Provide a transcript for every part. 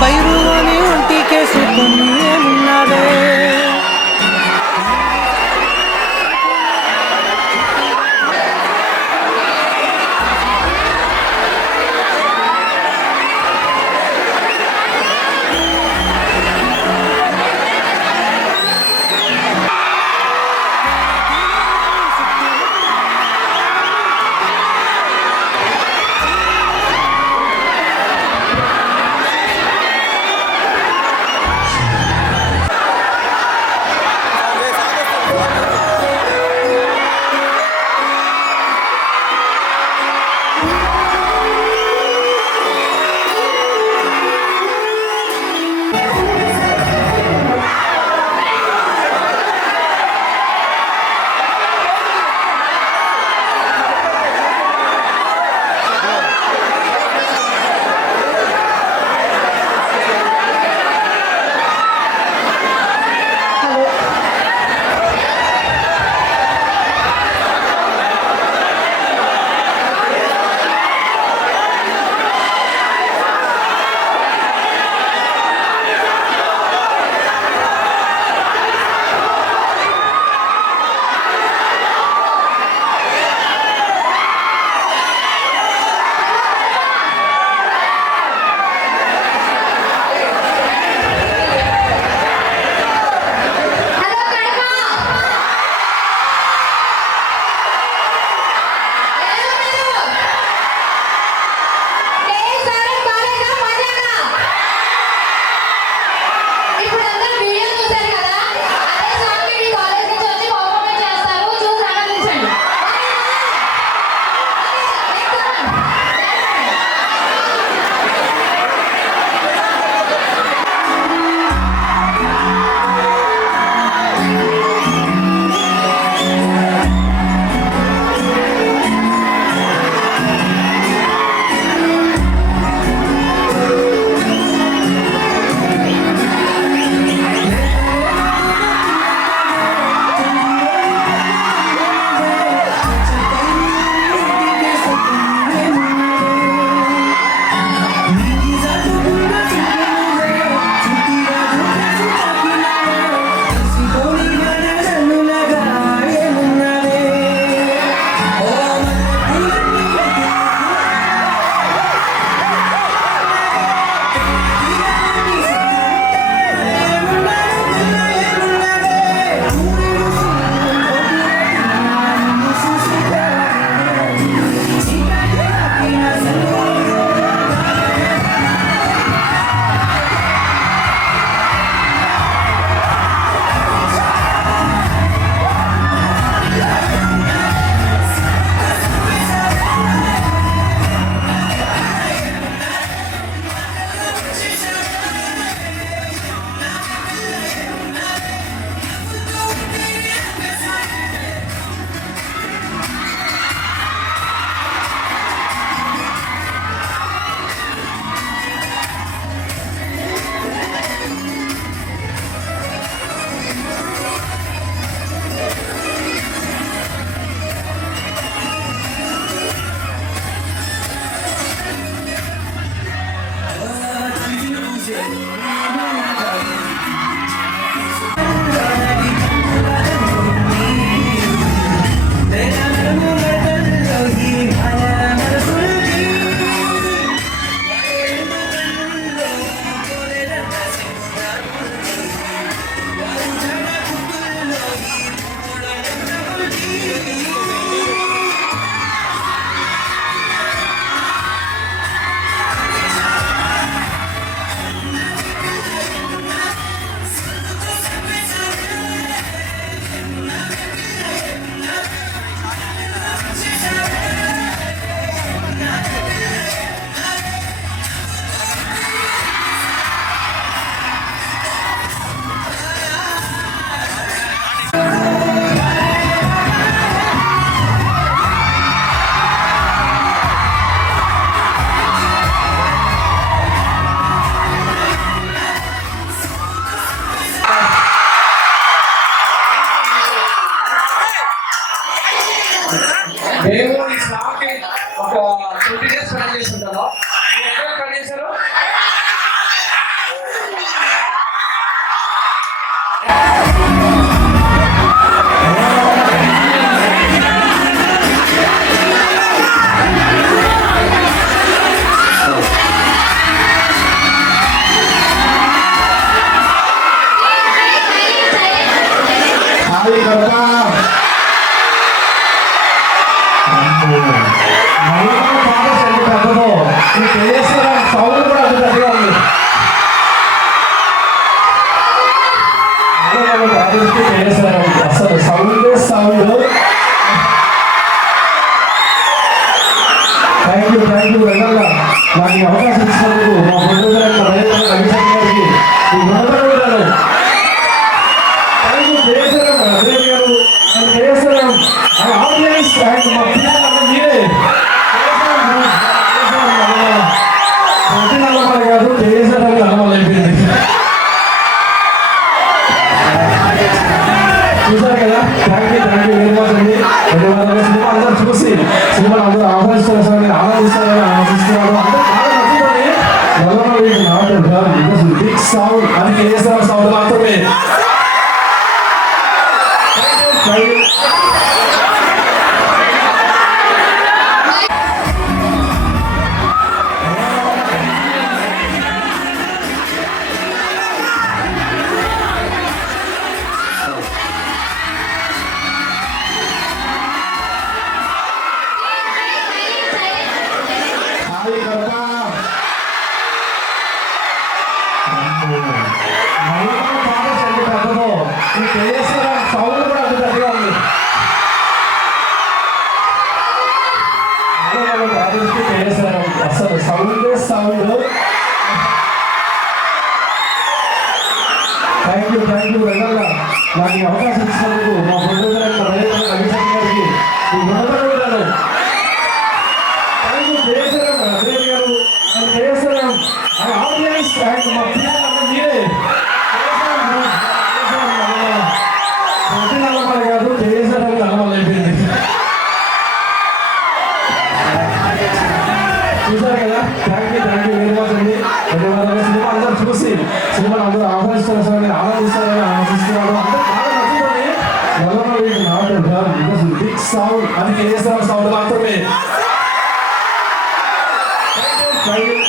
పైరు అని ఒంటికేసుకొని ఏమున్నావే మేము ఈ సాంగ్కి ఒక 20 డేస్ ప్లాన్ చేస్తుంటాను. మీరు ఎక్కడ ప్లాన్ చేశారు? థ్యాంక్ యూ వెంటనే నాకు ఈ అవకాశం ఇచ్చినందుకు మా ప్రొడ్యూసర్ రవిశంకర్ గారికి ఈ రుణపడి థ్యాంక్ యూ జయశ్వరం అజయ్ గారు అండ్ జయశ్వరం అండ్ ఆడియన్స్ అండ్ మా పిల్లలందరూ మీరే ప్రతి నల్లమల కాదు జయశ్వరం నల్లమల అయిపోయింది చూసారు కదా థ్యాంక్ యూ వెరీ మచ్ అండి ధన్యవాదాలు సినిమా అందరూ చూసి సినిమా అందరూ ఆహ్వానిస్తారని ఆనందిస్తారని ఆశిస్తున్నారు అందరూ బాగా నచ్చుతుంది నల్లమల నాట్ బిగ్ సౌండ్ అని కేసీఆర్ సౌండ్ మాత్రమే అసలు సౌండ్ థ్యాంక్ యూ వెంటనే నాకు ఈ అవకాశం ఇచ్చినందుకు మా ప్రొడ్యూసర్ రవిశంకర్ గారికి ఈ రుణపడి థ్యాంక్ యూ జయశ్వరం అజయ్ గారు అండ్ జయశ్వరం అండ్ ఆడియన్స్ అండ్ మా పిల్లలందరూ మీరే ప్రతి నల్లమల కాదు జయశ్వరం నల్లమల అయిపోయింది చూసారు కదా థ్యాంక్ యూ వెరీ మచ్ అండి ధన్యవాదాలు సినిమా అందరూ చూసి సినిమా అందరూ ఆహ్వానిస్తారని ఆనందిస్తారని ఆశిస్తున్నారు అందరూ బాగా నచ్చుతుంది నల్లమల నాట్ బిగ్ సౌండ్ అని కేసీఆర్ సౌండ్ మాత్రమే థ్యాంక్ యూ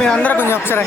మీరందరూ కొంచెం ఒకసారి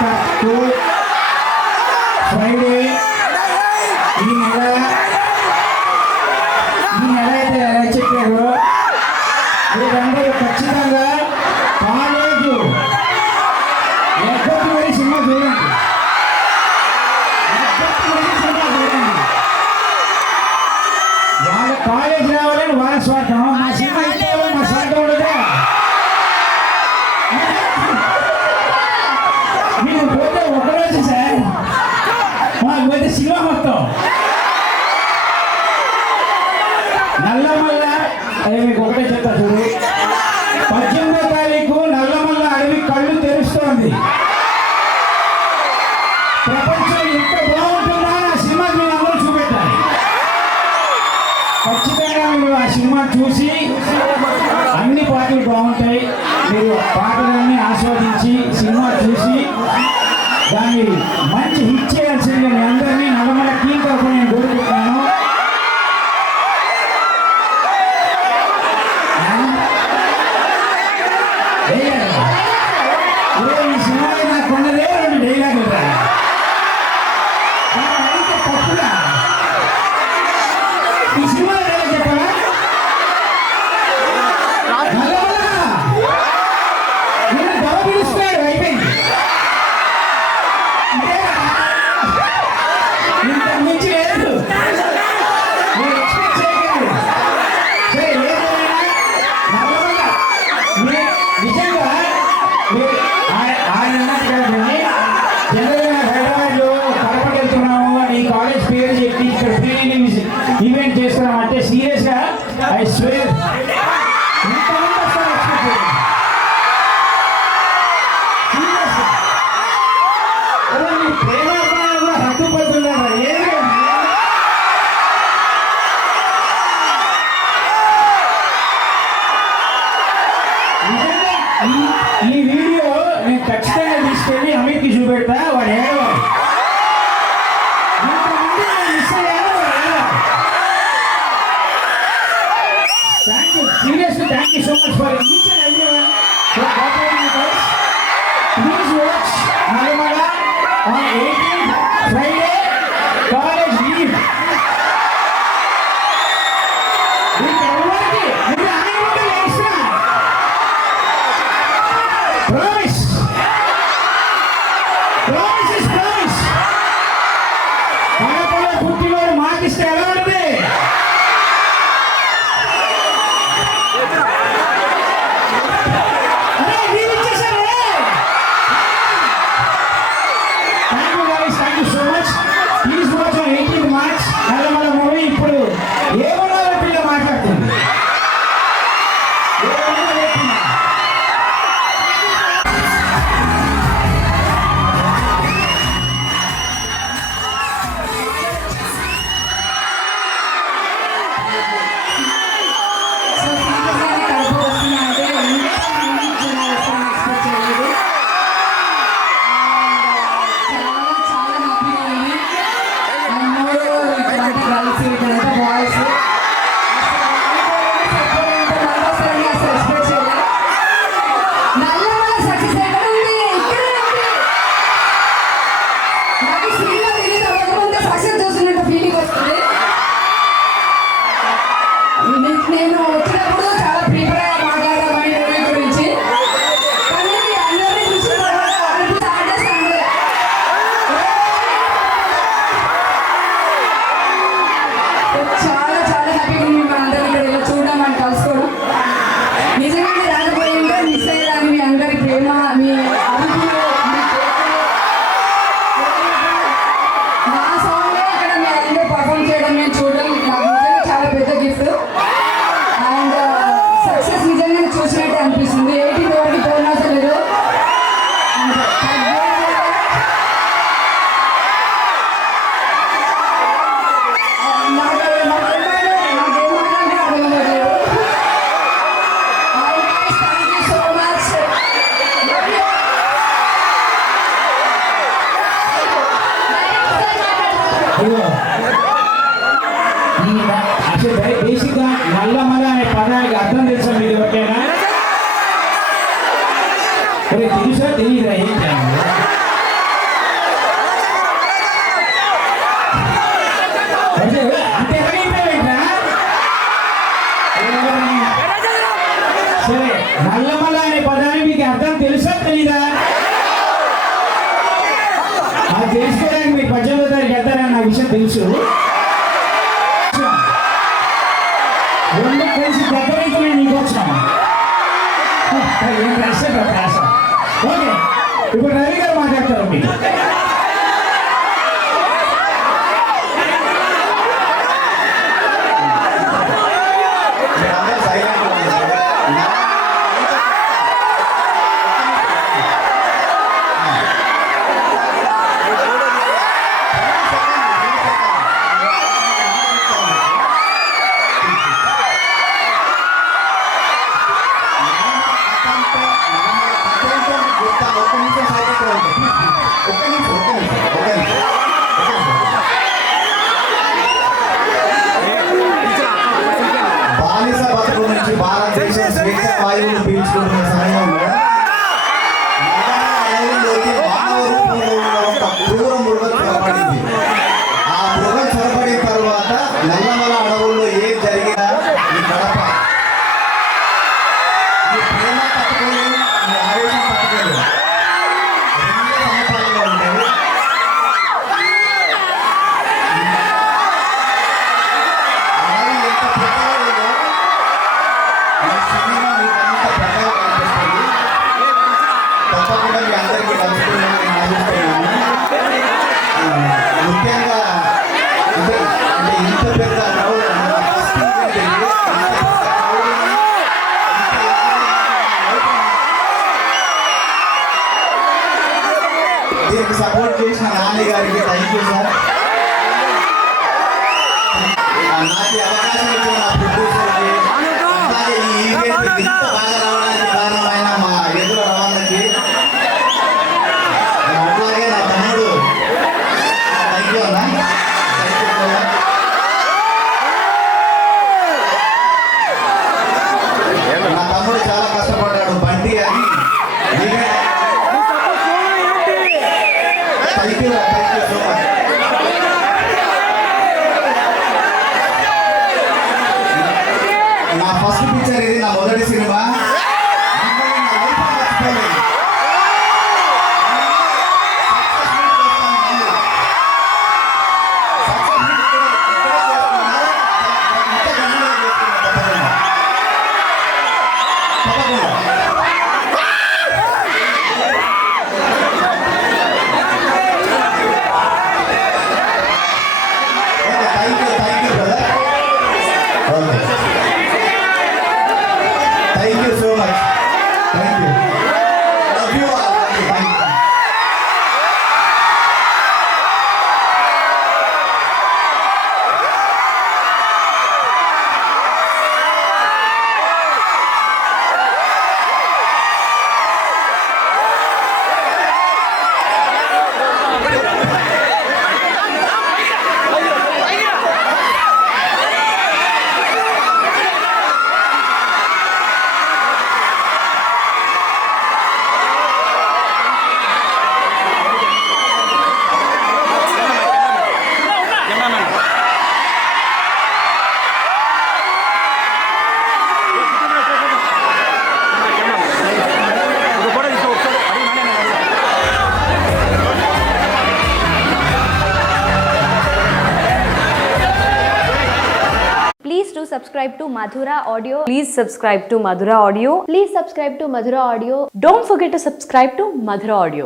ఫస్ట్ ఫ్రైడే ఈ నెల అయితే ఎలా చెప్పారు మీరందరూ ఖచ్చితంగా కాలేజు ఎక్కడికి వెళ్ళి సినిమా చూడండి. వాళ్ళ కాలేజ్ రావాలని వాళ్ళ స్వార్థం, మా సినిమా ఇస్తే మా స్వార్థం ఉండదా? మీరు పోతే ఒకరోజు సార్, మాకు పోతే సినిమా మొత్తం నల్లమల్ల. అదే మీకు ఒకటే చెప్తా చూడు, 18వ తారీఖు నల్లమల్ల అడవి కళ్ళు తెరుస్తోంది. ప్రపంచం ఎంత బాగుంటుందా ఆ సినిమా మీరు అందరూ చూపెట్టాలి. ఖచ్చితంగా మీరు ఆ సినిమా చూసి అన్ని పాటలు బాగుంటాయి, మీరు పాటలన్నీ ఆస్వాదించి సినిమా చూసి దాన్ని మంచి హిట్ చేయాల్సింది మీ అందరినీ నల్లమల్ల టీం తరఫున నేను కోరుకుంటున్నాను. ఈ సినిమాలో నాకు ఉన్నదే 2 డైలాగులు రా. అయితే తప్పుగా ఈ సినిమాలో డైలాగ్ చెప్పాలా? నేను దవ పిలుస్తున్నాడు, అయిపోయింది. ఇంత మించి లేదు, మీరు ఎక్స్పెక్ట్ చేయగలరు. సరే ఏదైనా నల్లమల్ల నిజంగా ఆయన జనరల్గా హైదరాబాద్లో కడపకి వెళ్తున్నాము, ఈ కాలేజ్ పేరు చెప్పి ఇక్కడ ప్రీ రిలీజ్ ఈవెంట్ చేస్తున్నాం అంటే సీరియస్గా ఐ స్వేర్ ఇంతమంది వస్తారు ఎక్స్పెక్ట్ చేయండి. సీరియస్గా మీ ప్రేమాభిమానంలో హక్కుపడుతున్నారు. ఏది నిజంగా ఈ వీడియో నేను ఖచ్చితంగా తీసుకెళ్ళి అమీర్కి చూపెడతా, వాడు ఏడవాలి. ఇంతమంది మిస్ అయ్యారు, వాడు ఏడవాలి. Thank you, seriously thank you so much for each and everyone for cooperating with us. Please watch Nallamala on 18th Friday college leave. మీకు ఎవరికి మీరు ఆనందంగా వేసినా Promise. Promise is promise. కడపలో పుట్టినోడు మాకిస్తే ఎలా ఉంటుంది? అరే మీరు ఇచ్చేసారు. Thank you guys, thank you so much. Please watch on 18th March Nallamala movie. ఇప్పుడు ఏమన్నా పిల్ల మాట్లాడుతుంది. నేను వచ్చినప్పుడు చాలా ప్రిపేర్ అయ్యా మాట్లాడదామని మూవీ గురించి, కానీ అందరినీ చూసిన తర్వాత చాలా చాలా హ్యాపీగా ఉంది మన అందరం ఇక్కడ ఇలా చూడడం అని కలుసుకోవడం. నిజంగానే రాకపోయింటే మిస్ అయ్యేదాన్ని మీ అందరి ప్రేమ, మీ అభిమానులు, మీ నా సాంగ్ ఇక్కడ మీ అందరూ పర్ఫామ్ చేయడం నేను చూడడం నాకు నిజంగా చాలా పెద్ద గిఫ్ట్. అండ్ సక్సెస్ నిజంగానే చూసినట్టే అనిపిస్తుంది. 18th వరకు పోయినా లేదు. అసలు బేసిక్గా నల్లమల్ల అనే పదానికి అర్థం తెలుసా మీకు ఎవరికైనా? తెలుసా తెలియదురా? ఏం తెలుసుకోవడానికి మీరు 18వ తారీఖు వెళ్తారని నా విషయం తెలుసు. రెండు కలిసి దగ్గరైతే నీకు వచ్చాము. ఓకే, ఇప్పుడు రవి గారు మాట్లాడతారు మీకు. బానిస బతుకు నుంచి భారతదేశం స్వేచ్ఛ వాయువులు పీల్చుకుంటున్న సమయంలో అడవుల్లోకి మానవ రూపంలో ఉన్న ఒక క్రూర మృగం చొరబడింది. ఆ మృగం చొరబడిన తర్వాత నల్లమల అడవుల్లో ఏం జరిగినా ఈ కడప ఈ ప్రేమ తట్టుకోలేదు, ఈ ఆవేశం తట్టుకోలేదు. రెండే సమపాలలో ఉంటాయి. అడవి ఎంత పెద్దగా ఉందో ఈ సినిమా మీకు అంత పెద్దగా కనిపిస్తుంది. తప్పకుండా మీ అందరికీ కలుసుకుంటామని ఆశిస్తున్నాను. ముఖ్యంగా అంటే ఇంత పెద్ద crowd దీనికి సపోర్ట్ చేసిన నాని గారికి థ్యాంక్ యూ సార్. నాకు అవకాశం ఇచ్చిన నా ప్రొడ్యూసర్కి, అలాగే ఈ ఈవెంట్ ఇంత బాగా రావడానికి కారణమైన మా ఎదురు రవాణాకి, అలాగే నా తమ్ముడు థ్యాంక్ యూ అన్న. నా తమ్ముడు చాలా కష్టపడ్డాడు, బండి అని. Thank you so much. నా ఫస్ట్ పిక్చర్ ఇది, నా మొదటి సినిమా. అందుకని నా లైఫ్లో మర్చిపోలేదు. సక్సెస్ మీట్ ఇక్కడే చేసుకున్నా. ఇంత ఘనంగా చేసుకున్నా తప్పకుండా. Thank you brother. Okay, thank you so much. Thank you. Love you all. Thank you. Please do subscribe to Madhura Audio. Please subscribe to Madhura Audio. Please subscribe to Madhura Audio. Don't forget to subscribe to Madhura Audio.